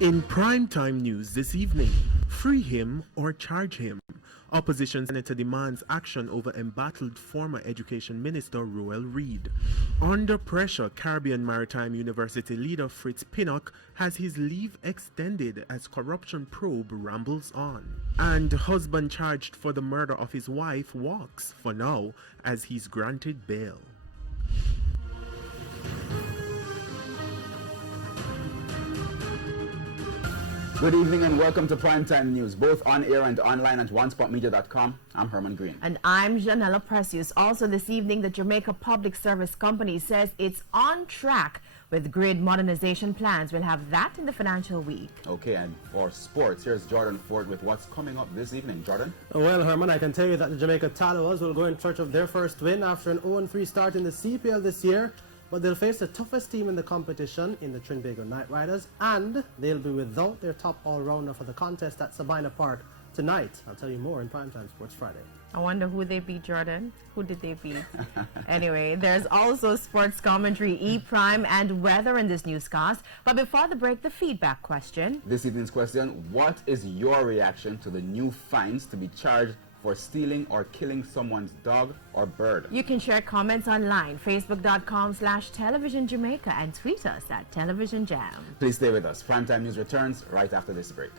In primetime news this evening, free him or charge him. Opposition senator demands action over embattled former education minister Ruel Reid. Under pressure, Caribbean Maritime University leader Fritz Pinnock has his leave extended as corruption probe rambles on. And husband charged for the murder of his wife walks, for now, as he's granted bail. Good evening and welcome to Primetime News, both on air and online at onespotmedia.com. I'm Herman Green. And I'm Janella Precious. Also this evening, the Jamaica Public Service Company says it's on track with grid modernization plans. We'll have that in the financial week. Okay, and for sports, here's Jordan Ford with what's coming up this evening. Jordan? Well, Herman, I can tell you that the Jamaica Tallowas will go in search of their first win after an 0-3 start in the CPL this year. But they'll face the toughest team in the competition in the Trinbago Knight Riders, and they'll be without their top all-rounder for the contest at Sabina Park tonight. I'll tell you more in Primetime Sports Friday. I wonder who they beat, Jordan. Who did they beat? Anyway, there's also sports commentary, E-Prime, and weather in this newscast. But before the break, the feedback question. This evening's question, what is your reaction to the new fines to be charged for stealing or killing someone's dog or bird? You can share comments online, facebook.com/Television Jamaica, and tweet us at Television Jam. Please stay with us. Primetime News returns right after this break.